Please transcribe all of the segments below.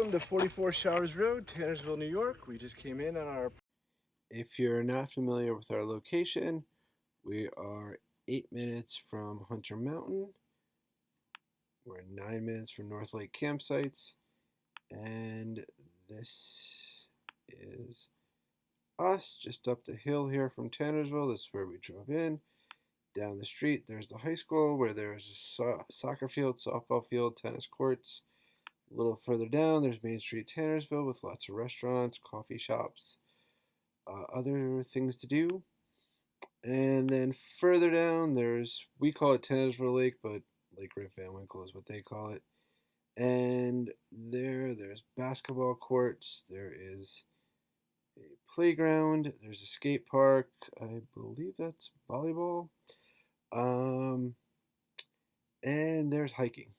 Welcome to 44 Showers Road, Tannersville, New York. We just came in on our... If you're not familiar with our location, we are 8 minutes from Hunter Mountain. We're 9 minutes from North Lake campsites. And this is us just up the hill here from Tannersville. This is where we drove in. Down the street, there's the high school where there's a soccer field, softball field, tennis courts. A little further down, there's Main Street, Tannersville, with lots of restaurants, coffee shops, other things to do. And then further down, we call it Tannersville Lake, but Lake Rip Van Winkle is what they call it. And there's basketball courts, there is a playground, there's a skate park, I believe that's volleyball, and there's hiking.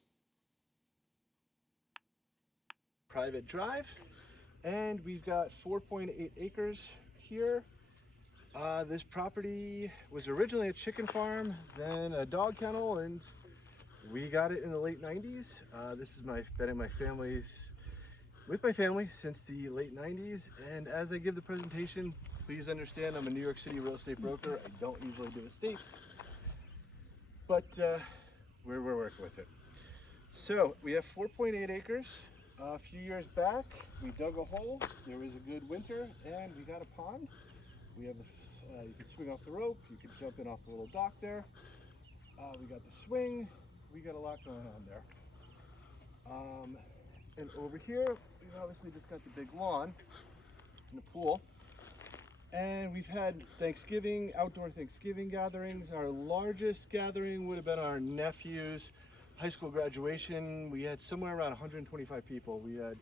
Private drive, and we've got 4.8 acres here. This property was originally a chicken farm, then a dog kennel, and we got it in the late 90s. This has been in with my family since the late 90s, and as I give the presentation, please understand I'm a New York City real estate broker. I don't usually do estates, but we're working with it. So we have 4.8 acres. A few years back, we dug a hole. There was a good winter, and we got a pond. We have you can swing off the rope. You can jump in off the little dock there. We got the swing. We got a lot going on there. And over here, we've obviously just got the big lawn and the pool. And we've had outdoor Thanksgiving gatherings. Our largest gathering would have been our nephew's high school graduation. We had somewhere around 125 people. We had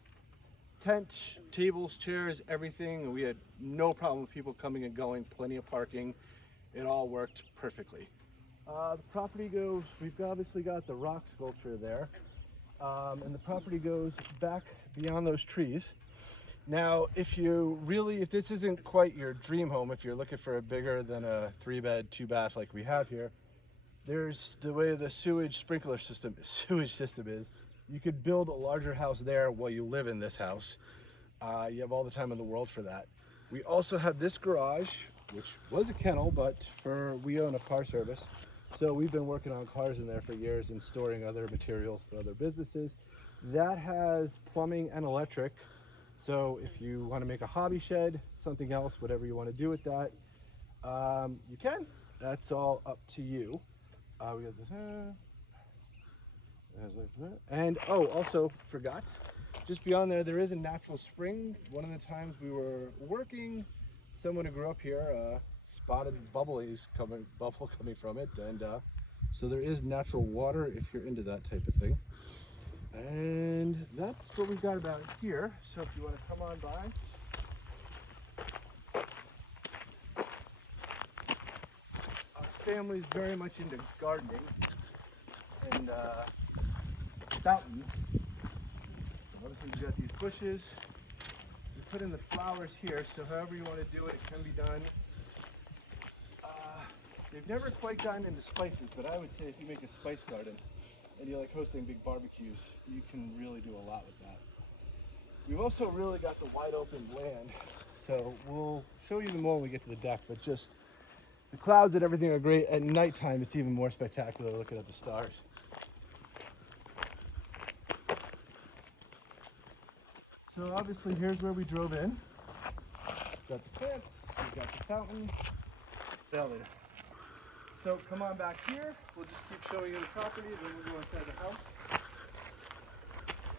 tent, tables, chairs, everything. And we had no problem with people coming and going, plenty of parking. It all worked perfectly. The property goes, we've obviously got the rock sculpture there. And the property goes back beyond those trees. Now, if this isn't quite your dream home, if you're looking for a bigger than a 3-bed, 2-bath like we have here, there's the way the sewage system is. You could build a larger house there while you live in this house. You have all the time in the world for that. We also have this garage, which was a kennel, but we own a car service. So we've been working on cars in there for years and storing other materials for other businesses. That has plumbing and electric. So if you want to make a hobby shed, something else, whatever you want to do with that, you can. That's all up to you. We got this, and also forgot, just beyond there is a natural spring. One of the times we were working, someone who grew up here spotted bubble coming from it, and so there is natural water if you're into that type of thing. And that's what we've got about here. So if you want to come on by. Family's very much into gardening and fountains. So obviously we've got these bushes. We put in the flowers here, so however you want to do it, it can be done. They've never quite gotten into spices, but I would say if you make a spice garden and you like hosting big barbecues, you can really do a lot with that. We've also really got the wide open land, so we'll show you more when we get to the deck, but just the clouds and everything are great. At nighttime, it's even more spectacular looking at the stars. So obviously here's where we drove in. We've got the plants, we've got the fountain. So come on back here. We'll just keep showing you the property, then we'll go inside the house.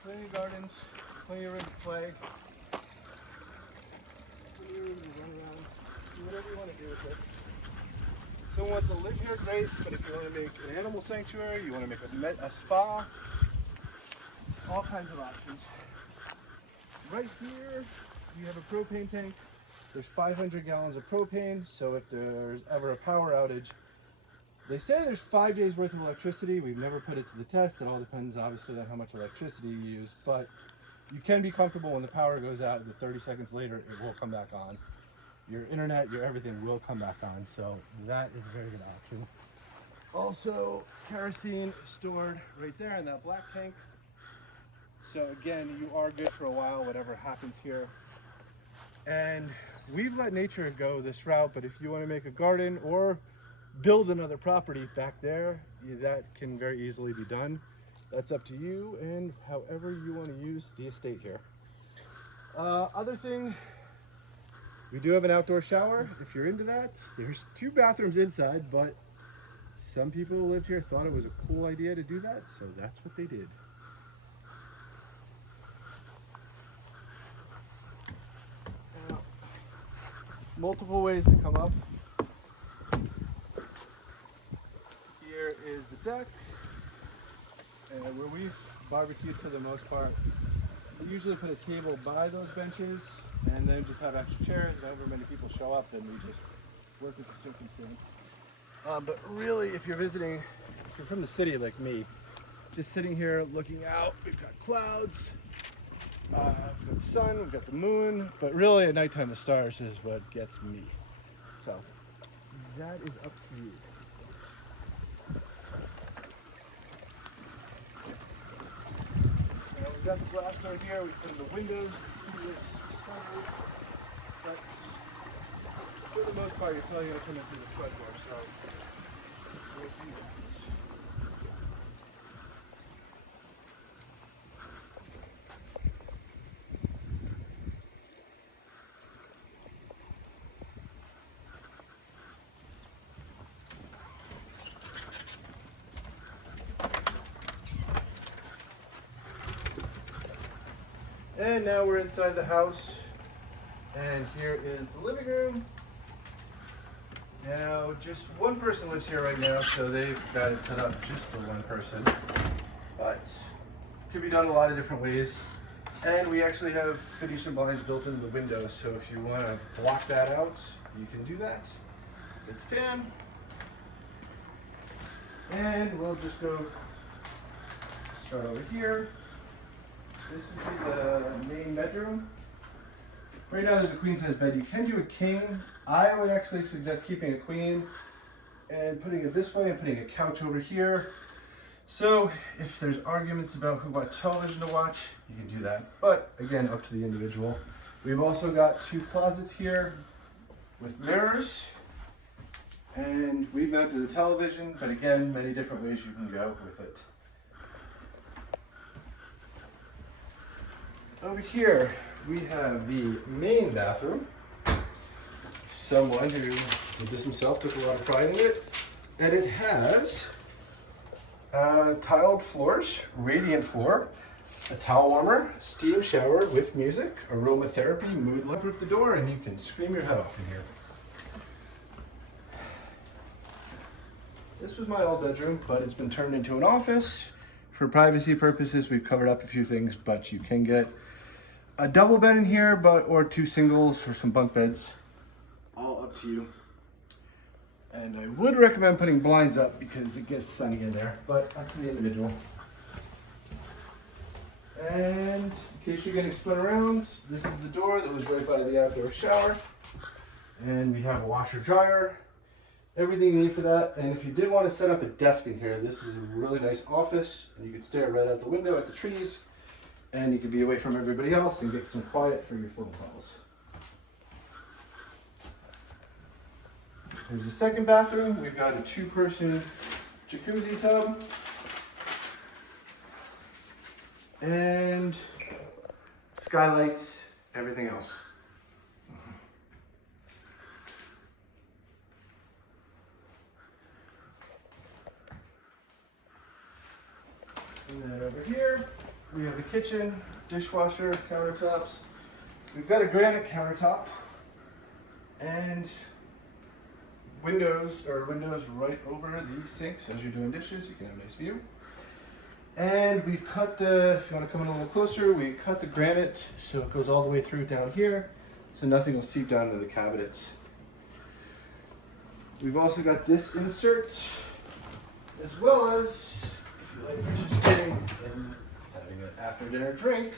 Plenty of gardens, plenty of room to play. Plenty of room to run around, do whatever you want to do with it. Someone wants to live here, great, but if you want to make an animal sanctuary, you want to make a spa, all kinds of options. Right here, we have a propane tank. There's 500 gallons of propane, so if there's ever a power outage, they say there's 5 days worth of electricity. We've never put it to the test. It all depends, obviously, on how much electricity you use, but you can be comfortable when the power goes out, the 30 seconds later, it will come back on. Your internet, your everything will come back on, so that is a very good option. Also, kerosene stored right there in that black tank. So again, you are good for a while, whatever happens here. And we've let nature go this route, but if you want to make a garden or build another property back there, that can very easily be done. That's up to you and however you want to use the estate here. Other thing, we do have an outdoor shower if you're into that. There's 2 bathrooms inside, but some people who lived here thought it was a cool idea to do that, so that's what they did. Now, multiple ways to come up. Here is the deck, and where we've barbecued for the most part. We usually put a table by those benches and then just have extra chairs. Whenever many people show up, then we just work with the circumstance. But really, if you're visiting, if you're from the city like me, just sitting here looking out, we've got clouds, we've got the sun, we've got the moon, but really at nighttime the stars is what gets me. So that is up to you. We've got the glass door here, we put in the windows, you can see this sunroof, but for the most part you're probably going to come in through the front door, so we'll do that. And now we're inside the house, and here is the living room. Now, just one person lives here right now, so they've got it set up just for one person. But it could be done a lot of different ways. And we actually have Venetian blinds built into the windows, so if you want to block that out, you can do that. Get the fan. And we'll just go start over here. This would be the main bedroom. Right now there's a queen size bed. You can do a king. I would actually suggest keeping a queen and putting it this way and putting a couch over here. So if there's arguments about who what television to watch, you can do that. But again, up to the individual. We've also got 2 closets here with mirrors. And we've mounted the television, but again, many different ways you can go with it. Over here, we have the main bathroom. Someone who did this himself took a lot of pride in it. And it has tiled floors, radiant floor, a towel warmer, steam shower with music, aromatherapy, mood light. Roof the door and you can scream your head off in here. This was my old bedroom, but it's been turned into an office. For privacy purposes, we've covered up a few things, but you can get a double bed in here, or 2 singles or some bunk beds. All up to you. And I would recommend putting blinds up because it gets sunny in there, but up to the individual. And in case you're getting spun around, this is the door that was right by the outdoor shower. And we have a washer dryer, everything you need for that. And if you did want to set up a desk in here, this is a really nice office, and you can stare right out the window at the trees. And you can be away from everybody else and get some quiet for your phone calls. There's the second bathroom. We've got a 2-person jacuzzi tub. And skylights, everything else. And then over here, we have the kitchen, dishwasher, countertops. We've got a granite countertop and windows right over the sinks. As you're doing dishes, you can have a nice view. And we've cut if you want to come in a little closer, we cut the granite so it goes all the way through down here, so nothing will seep down into the cabinets. We've also got this insert, as well as, if you like participating in having an after dinner drink,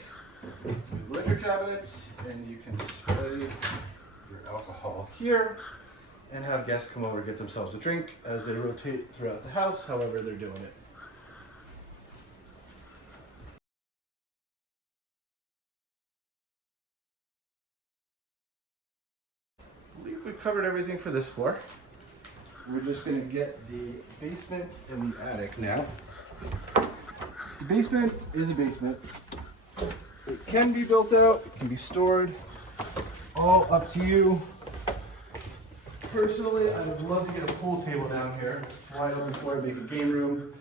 with liquor cabinets, and you can display your alcohol here and have guests come over to get themselves a drink as they rotate throughout the house, however they're doing it. covered everything for this floor. We're just gonna get the basement and the attic now. The basement is a basement. It can be built out, it can be stored, all up to you. Personally, I would love to get a pool table down here, wide open floor, make a game room.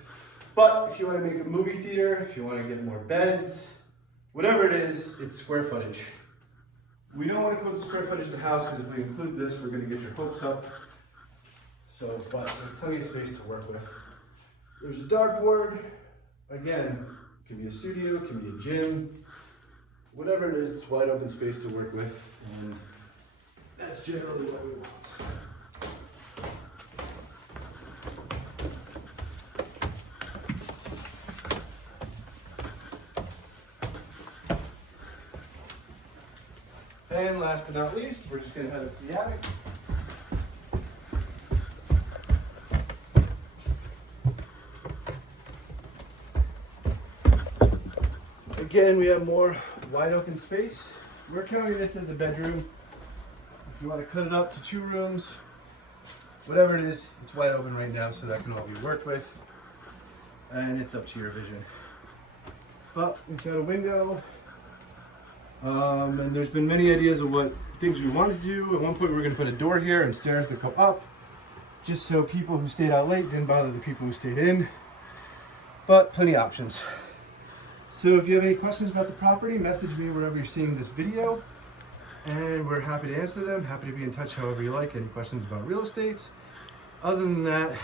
But if you want to make a movie theater, if you want to get more beds, whatever it is, it's square footage. We don't want to quote the square footage of the house because if we include this, we're going to get your hopes up. So, but there's plenty of space to work with. There's a dartboard. Again, it can be a studio, it can be a gym. Whatever it is, it's wide open space to work with. And that's generally what we want. And last but not least, we're just going to head up to the attic. Again, we have more wide open space. We're counting this as a bedroom. If you want to cut it up to 2 rooms, whatever it is, it's wide open right now, so that can all be worked with. And it's up to your vision. But we've got a window. And there's been many ideas of what things we wanted to do. At one point we were going to put a door here and stairs that go up, just so people who stayed out late didn't bother the people who stayed in. But plenty of options. So if you have any questions about the property, message me wherever you're seeing this video, and we're happy to answer them. Happy to be in touch however you like. Any questions about real estate? Other than that,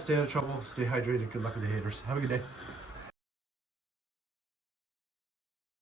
stay out of trouble, stay hydrated. Good luck with the haters. Have a good day.